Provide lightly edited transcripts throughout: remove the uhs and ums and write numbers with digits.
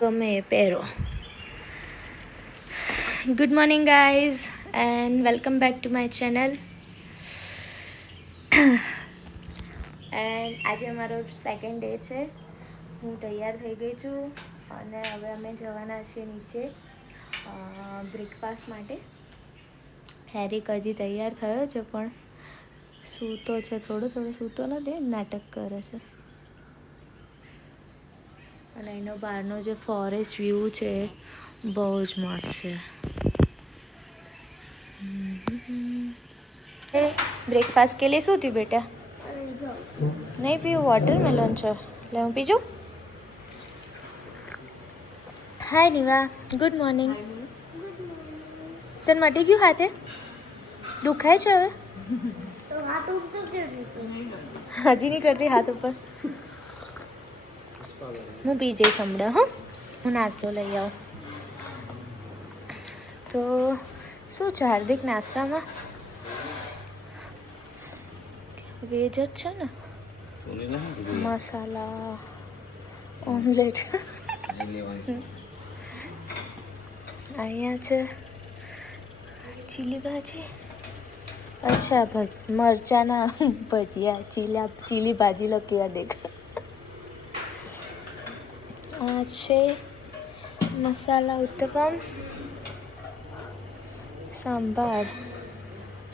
ગમે એ પહેરો. Good morning guys and welcome back to my channel. And આજે અમારો સેકન્ડ ડે છે. હું તૈયાર થઈ ગઈ છું અને હવે અમે જવાના છીએ નીચે બ્રેકફાસ્ટ માટે. હેરિક હજી તૈયાર થયો છે પણ સૂતો છે, થોડો સૂતો નથી, નાટક કરે છે. અને એનો બહારનો જે ફોરેસ્ટ વ્યૂ છે બહુ જ મસ્ત છે. બ્રેકફાस्ट के लिए શું થયું બેટા? નહીં પીવું, વોટરમેલન છે એટલે હું પીજું. હાય નિવા, ગુડ મોર્નિંગ. તને મટી ગયું હાથે? દુખાય છે હવે? હજી નહીં કરતી હાથ ઉપર. હું પી જઈશ હમણાં. હા, હું નાસ્તો લઈ આવું. તો શું છે હાર્દિક નાસ્તામાં? વેજ જ છે ને? મસાલા ઓમલેટ. અહીંયા છે ચીલી ભાજી. અચ્છા મરચાના ભજીયા, ચીલી ભાજી લો કેવા દેખા. આ છે મસાલા ઉત્તપમ, સાંભાર.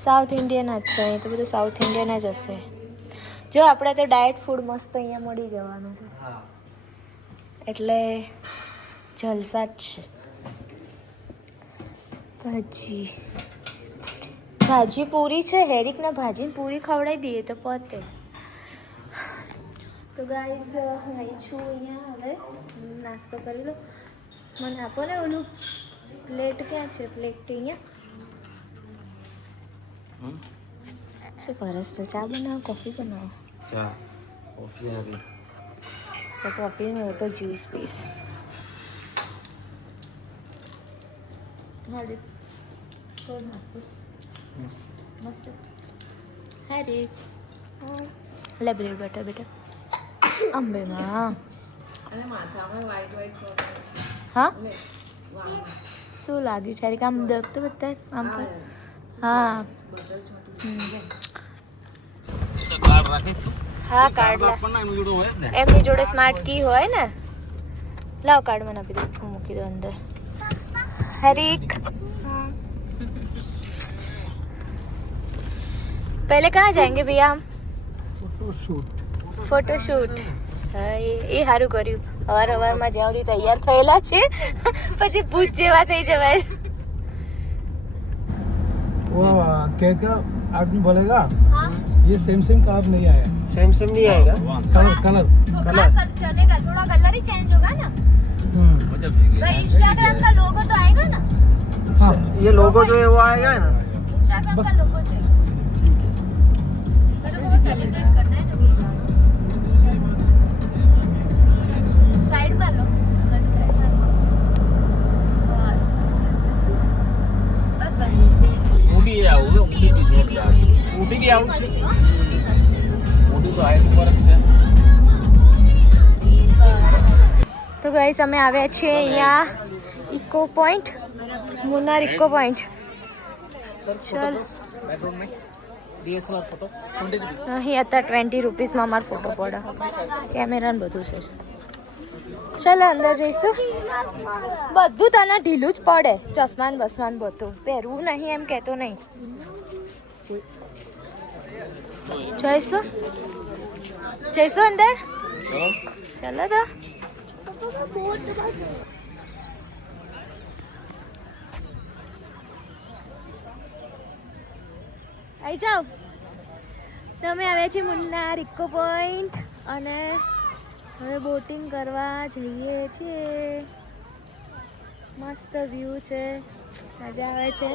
સાઉથ ઇન્ડિયન જ છે, અહીં તો બધું સાઉથ ઇન્ડિયન જ હશે. જો આપણે તો ડાયટ ફૂડ મસ્ત અહીંયા મળી જવાનું છે એટલે જલસા જ છે. ભાજી પૂરી છે. હેરિકને ભાજીને પૂરી ખવડાવી દઈએ તો પતે. તો ગાઈઝ હું આવી છું અહીંયા. હવે નાસ્તો કરી લો. મને આપો ને ઓલું પ્લેટ. ક્યાં છે પ્લેટ? અહીંયા. શું પરસ તો ચા બનાવો, કોફી બનાવો? ચા. કોફી આવી તો કોફી નહીં તો જ્યુસ પીસ. હેરી લે બ્રેડ બટર બેટા. અંબેમાં હા શું લાગ્યું છે હેરિક? આમ દેખતો બતા આમ પર. હા હા કાર્ડ લા. એમની જોડે સ્માર્ટ કી હોય ને. લાવ કાર્ડ મને આપી દો, હું મૂકી દો અંદર. હેરિક पहले कहाँ जाएंगे भैया हम? फोटोशूट. એ સારું કર્યું. અવારમાં જ્યાં સુધી તૈયાર થયેલા છે પછી ભૂત જેવા થઈ જવાય. वो क्या क्या आदमी बोलेगा? हाँ? ये सेम कलर नहीं आया. सेम नहीं आएगा. कलर चलेगा, थोड़ा कलर ही चेंज होगा ना. इंस्टाग्राम का लोगो तो आएगा ना. हाँ, ये लोगो जो है वो आएगा ना. इंस्टाग्राम का लोगो चाहिए. सेलिब्रेट करना है जो साइड पर लो. ऊटी भी आउट છે. ऊटी તો આઈ ઉપર જ છે. તો ગાઈસ અમે આવ્યા છીએ અહીંયા echo point, Munnar echo point. ચાલ DSLR ફોટો 20 રૂપિયા. અહીં અત્યારે 20 રૂપીસમાં અમારો ફોટો પડે. કેમેરા ને બધું છે. ચાલો અંદર જઈશું. બધું તને ઢીલું જ પડે. ચશ્માન બસમાન બધું પહેરવું નહીં એમ કહેતો નહીં. જઈશું અંદર. ચાલો તો. આવી જાઓ. તમે આવ્યા છીએ મુન્નાર ઇકો પોઈન્ટ અને હવે બોટિંગ કરવા જઈએ છીએ. મસ્ત વ્યૂ છે, મજા આવે છે.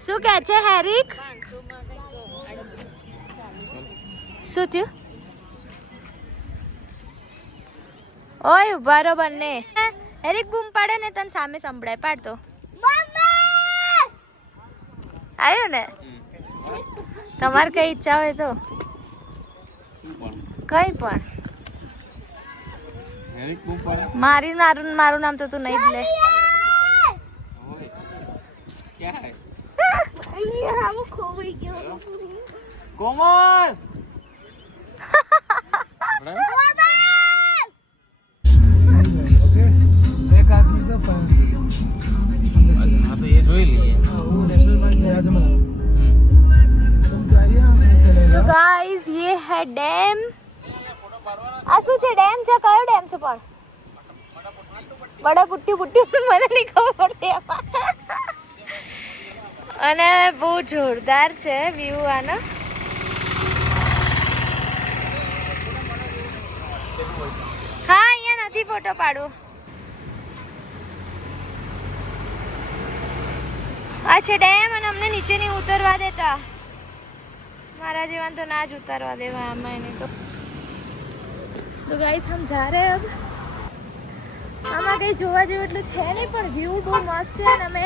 શું કહે છે હેરિક? શું થયું? ઓય ઉભા રહો બંને. હેરિક બૂમ પાડે ને તને સામે સંભળાય. પાડતો આવ્યો ને. તમારે કઈ ઈચ્છા હોય તો કઈ પણ હેરિક બૂમ પાડે મારું નામ તો તું નહીં જ લે. ઓય ક્યાં હે અહીંયા હું ખોવાઈ ગયો. કોમલ ओके एक आदमी का हाँ तो ये જોઈ લઈએ. वो नेशनल बैंक गया जमा હમ. तुम जाइए हम તો चलेगा ગાઈઝ ये है ડેમ. આ શું છે? ડેમ છે? કયો ડેમ છે પણ? બડા પુટ્ટી મને નહીં ખબર પડતી એમાં. અને બહુ જોરદાર છે વ્યૂ આનો. હા અહીંયા નથી ફોટો પાડવો. આ છે ડેમ અને અમને નીચે નહીં ઉતરવા દેતા. મારા जीवन तो ना જ ઉતારવા દેવા આમાં એને તો ગાઈસ હમ જા રહે અબ. આમાં કંઈ જોવા જેવું એટલું છે નહીં પણ વ્યૂ બહુ મસ્ત છે અને અમે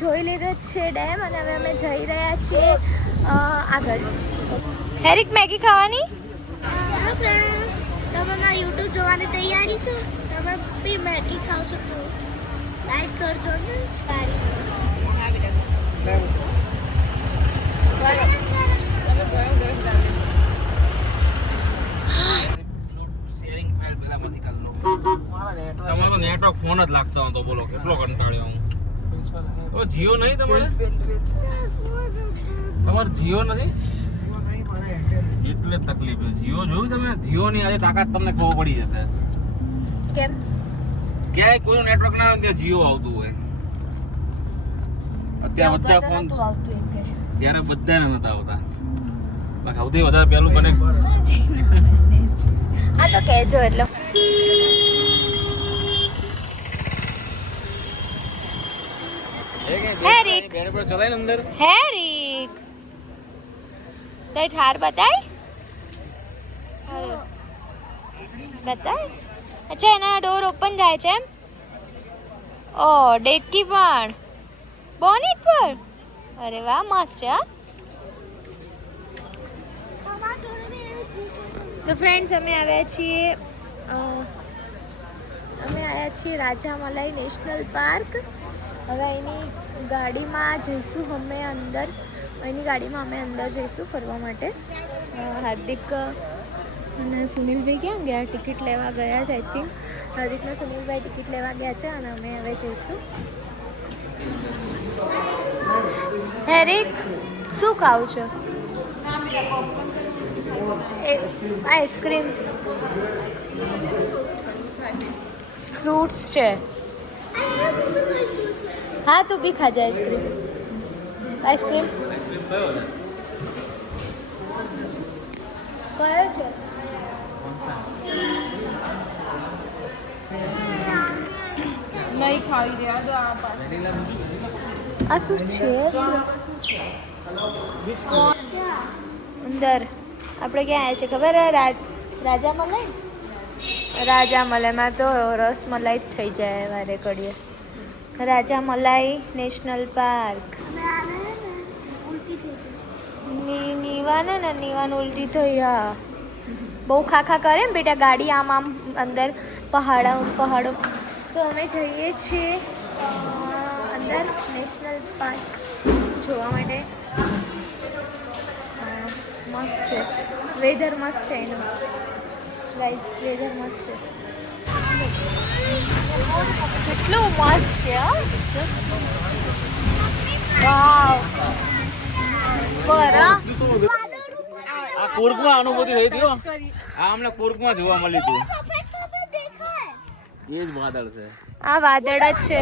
જોઈ લીધો છે ડેમ અને હવે અમે જઈ રહ્યા છીએ આગળ. હેરિક મેગી ખાવાની? હેલો ફ્રેન્ડ્સ, તમે મારા યુટ્યુબ જોવાની તૈયારી છો? તમે બી મેગી ખાવશો તો લાઈક કરજો ને. શેરિંગ ફાઇલ પેલામાંથી કાઢ લો. તમારો નેટવર્ક ફોન જ લાગતો હતો. બોલો કેટલો કંટાળ્યો હું. તો જીઓ નહીં તમારે? તમારે જીઓ નથી એટલે જ તકલીફ છે. જીઓ જોયું તમે? જીઓની આજે તાકાત તમને ખબર પડી જશે. કેમ? ક્યાંય કોઈનું નેટવર્ક ના આવે ત્યાં જીઓ આવતું હોય. અત્યારે બધા ફોન ત્યારે બધાને નતા આવતા. બાકી સૌથી વધારે પહેલું કનેક્ટ હા તો કહેજો એટલે. હેરિક બેડ પર ચલાય ને અંદર. હેરિક તે ઠાર બતાય? બતાય? અચ્છા એના ડોર ઓપન થાય છે એમ? ઓ ડેકી પણ બોનેટ પર. અરે વાહ મસ્ત છે. હા તો ફ્રેન્ડ્સ અમે આવ્યા છીએ રાજામલાઈ નેશનલ પાર્ક. હવે એની ગાડીમાં જઈશું અમે અંદર. એની ગાડીમાં અમે અંદર જઈશું ફરવા માટે. હાર્દિક અને સુનિલભાઈ ક્યાં ગયા? ટિકિટ લેવા ગયા છે આઈ થિંક. હાર્દિકના સુનિલભાઈ ટિકિટ લેવા ગયા છે અને અમે હવે જઈશું. હેરિક શું ખાવું છો? આઈસ્ક્રીમ ફ્રૂટ્સ છે. હા તું બી ખાજે આઈસ્ક્રીમ. આઈસ્ક્રીમ કયો છે? નહીં ખાવી રહ્યા તો આ આ શું છે? અંદર આપણે ક્યાં આવ્યા છે ખબર? રાજામલાઈ. રાજામલાઈમાં તો રસમલાઈ જ થઈ જાય વારે ઘડીએ. રાજામલાઈ નેશનલ પાર્ક. નીવાન ઉલટી થઈ. હા બહુ ખાખા કરે ને બેટા ગાડી આમ અંદર પહાડો. તો અમે જઈએ છીએ અંદર નેશનલ પાર્ક જોવા માટે. મસ્ત છે. વેધર મસ્ત છે એનું. ગાઈસ વેધર મસ્ત છે. કેટલું મસ્ત છે. વાવ બરા આ કુર્ગમાં અનુભૂતિ થઈ હતી હો. આ અમને કુર્ગમાં જોવા મળ્યું હતું. એ જ વાદળ છે. આ વાદળ જ છે.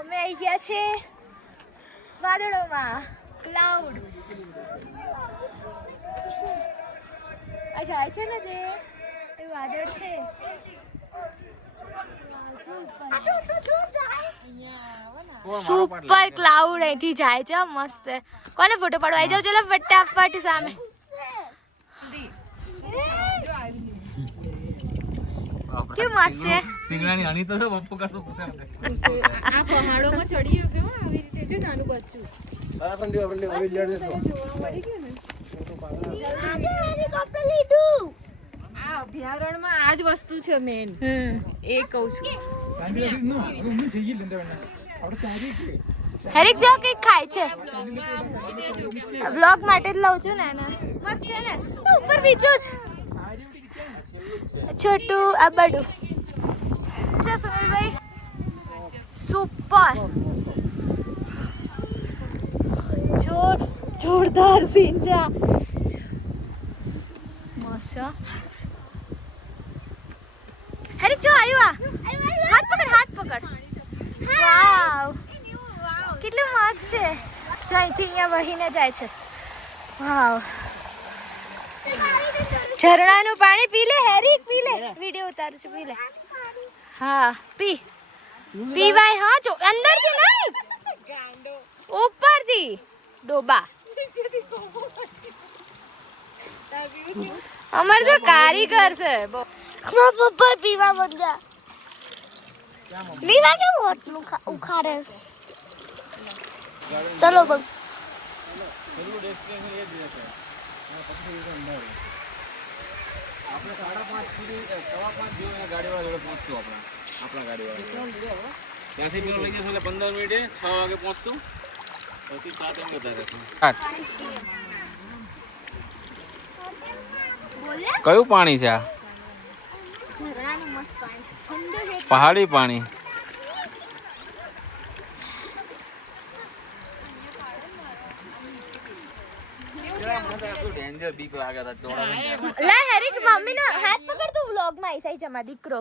અમે આવી ગયા છે વાદળોમાં. ક્લાઉડ આ જાય છે ને જે એ વાદળ છે. સુપર ક્લાઉડ અહીંથી જાય છે મસ્ત. કોને ફોટો પાડવા આવી જાવ? ચલો ફટાફટ સામે. કેવું મસ્ત છે. સિંગડાની હણી તો પપ્પુ કરતો આ પહાડોમાં ચડીએ કે આવી રીતે જો નાનું બચ્ચું જોવા મળી ગયું ને. હેલિકોપ્ટર લીધું. આ અભયારણ્યમાં આ જ વસ્તુ છે મેન એ કહું છું હેરિક જો કંઈક ખાય છે બ્લોગ માટે જ લઉં છું ને એને મસ્ત છે ને ઉપર બીજો જ છોટું આ બડું છે સુનિલભાઈ સુપર જોરદાર સીન છે મસ્ત હેરિક જો આવ્યું હાથ પકડ વાવ કેટલું મસ્ત છે જો અહીંથી અહીંયા વહીને જાય છે વાવ ઝરણાનું પાણી પી લે હેરિક પી લે વિડિયો ઉતારું છું પી લે હા પીવાય હા જો અંદરથી નહીં ઉપરથી ડોબા અમાર તો કારીગર છે મારા પપ્પા પીવા બદલા પીવા કે બોટ ઉખાડે છે ચલો બગ આપણે 5:30 સુધી 5:15 જેવું ગાડીવાળા જોડે પહોંચશું આપણા ગાડીવાળા ત્યાંથી પેલો લઈ જશે એટલે 15 મિનિટે 6 વાગે પહોંચશું પછી 7 એમ બધા રહેશે કયું પાણી છે આ ઝરણાનું મસ્ત પાણી ઠંડુ છે પહાડી પાણી ડેન્જર બીક લાગે લે હેરિક મમ્મીનો હાથ પકડ તું વ્લોગમાં આઈ જમા દીકરો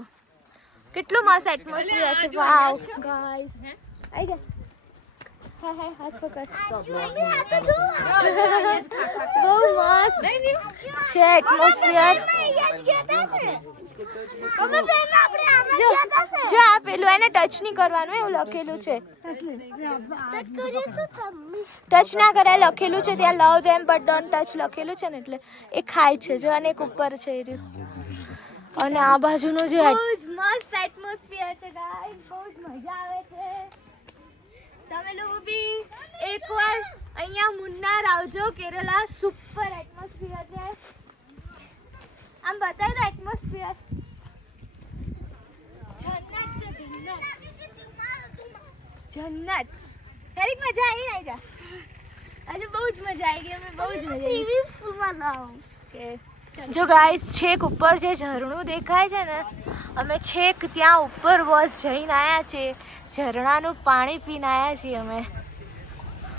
કેટલું મસ્ત એટમોસ્ફિયર છે વાવ ગાઈસ આઈ જા હા હાથ પકડ બહુ મસ્ત છે એટમોસ્ફિયર જો આ પેલું એને ટચ નહીં કરવાનું એવું લખેલું છે ટચ ના કરાય લખેલું છે ત્યાં લવ ધેમ બટ ડોન્ટ ટચ લખેલું છે ને એટલે એ ખાય છે જો અને એક ઉપર છે એ રહ્યું અને આ બાજુનું જે બહુ જ મસ્ત એટમોસ્ફિયર છે ગાઈસ બહુ જ મજા આવે છે તમે લોકો બી એકવાર અહીંયા મુન્નાર આવજો કેરલા સુપર એટમોસ્ફિયર છે આમ બતાવી દો એટમોસ્ફિયર જન્નત છે જન્નત હેરિક મજા આવી નહીં જા આજે બહુ જ મજા આવી ગઈ અમે બહુ જ મજા સ્વિમિંગ પૂલમાં નાવ કે જો ગાઈસ છેક ઉપર જે ઝરણું દેખાય છે ને અમે છેક ત્યાં ઉપર બસ જઈને આવ્યા છીએ ઝરણાનું પાણી પીને આવ્યા છીએ અમે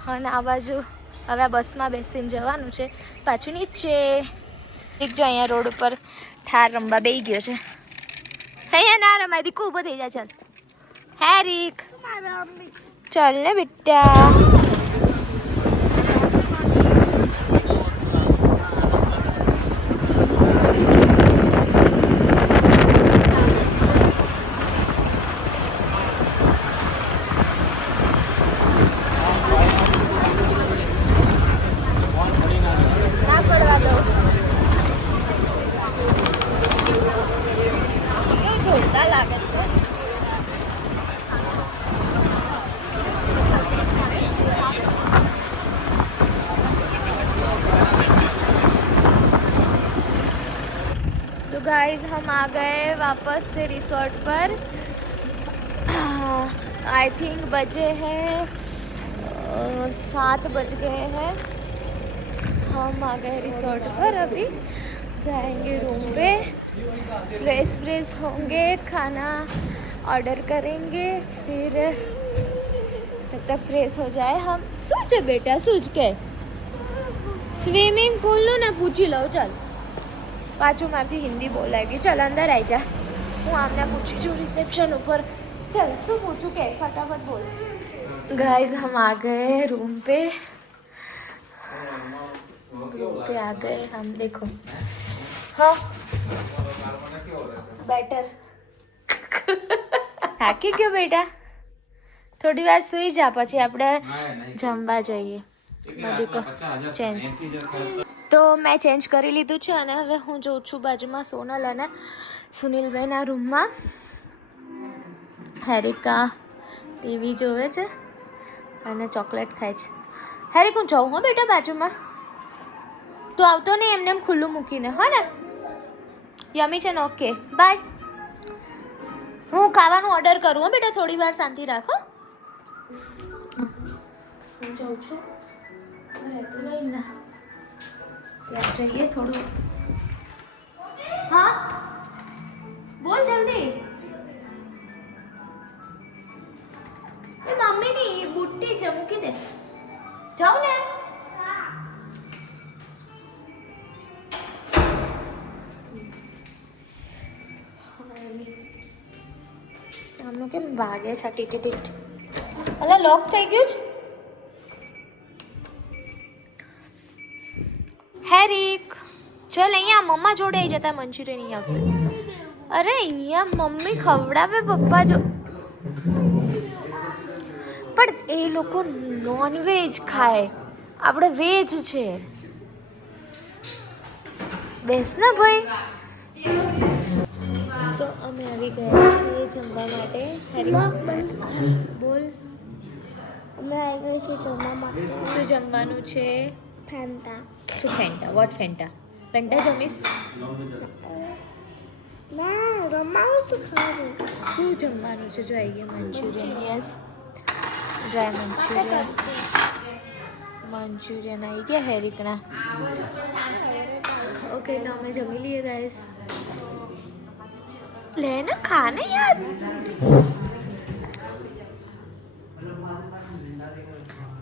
અને આ બાજુ હવે આ બસમાં બેસીને જવાનું છે પાછું નીચે એક જો અહીંયા રોડ ઉપર ઠાર રમવા બેસી ગયો છે અહીંયા ના રમાય દીકુ ઊભો થઈ જાય ચાલ હેરિક ચાલ ને બેટા ના પડવા દો કેવું જોરદાર લાગે છે तो गाइस हम आ गए वापस से रिसोर्ट पर आई थिंक बजे हैं 7 बज गए हैं हम आ गए रिसोर्ट पर अभी जाएंगे रूम पे फ्रेश होंगे खाना ऑर्डर करेंगे फिर तब तक फ्रेश हो जाए हम सूझ बेटा सूझ के स्विमिंग पूल નું ને પૂછી લઉં ચાલ પાછું મારથી હિન્દી બોલાય ગઈ ચાલ અંદર આવી જા હું આમને પૂછી છું रिसेप्शन ऊपर चल શું પૂછું કે फटाफट बोल गाइस हम आ गए रूम पे आ गए हम देखो हाँ बेटर થાકી ગયો બેટા થોડી વાર સુઈ જા પછી આપણે જમવા જઈએ ચેન્જ તો મેં ચેન્જ કરી લીધું છે અને હવે હું જોઉં છું બાજુમાં સોનલ અને સુનિલભાઈના રૂમમાં હેરિકા ટીવી જોવે છે અને ચોકલેટ ખાય છે હેરિક હું જાઉં હો બેટા બાજુમાં તું આવતો નહીં એમને એમ ખુલ્લું મૂકીને હો ને યમી છે ને ઓકે બાય. હું ખાવાનું ઓર્ડર કરું હો બેટા, થોડી વાર શાંતિ રાખો. હું જાઉં છું રહેતું નહીં ના, ત્યાં જઈએ થોડું. હા બોલ જલ્દી. એ મમ્મીની બુટ્ટી છે, મૂકી દે. જાઉં ને. આમનું કેમ વાગે છે ટીટી ટીટ? અલા લોક થઈ ગયું છે. હેરિક ચલ અહીંયા મમ્મા જોડે આવી જતા, મંચુરિયન અહીં આવશે. અરે અહીંયા મમ્મી ખવડાવે પપ્પા જો, પણ એ લોકો નોનવેજ ખાય, આપણે વેજ છે. બેસ ને ભાઈ. તો અમે આવી ગયા છીએ જમવા માટે. હેરિક બોલ અમે આવી ગઈ છીએ જમવા માટે. શું જમવાનું છે? ફેન્ટા. શું ફેન્ટા? What Fanta? ફેન્ટા જમીશ? ના રમાવું શું ખાવું? શું જમવાનું છે? જો આવી ગયા Manchurian. Yes dry Manchurian. Manchurian આવી ગયા હેરિકના. ઓકે તો અમે જમી લઈએ ગાઈસ. લે ને ખા ને યાર.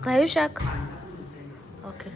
ભાઈ શાક ઓકે.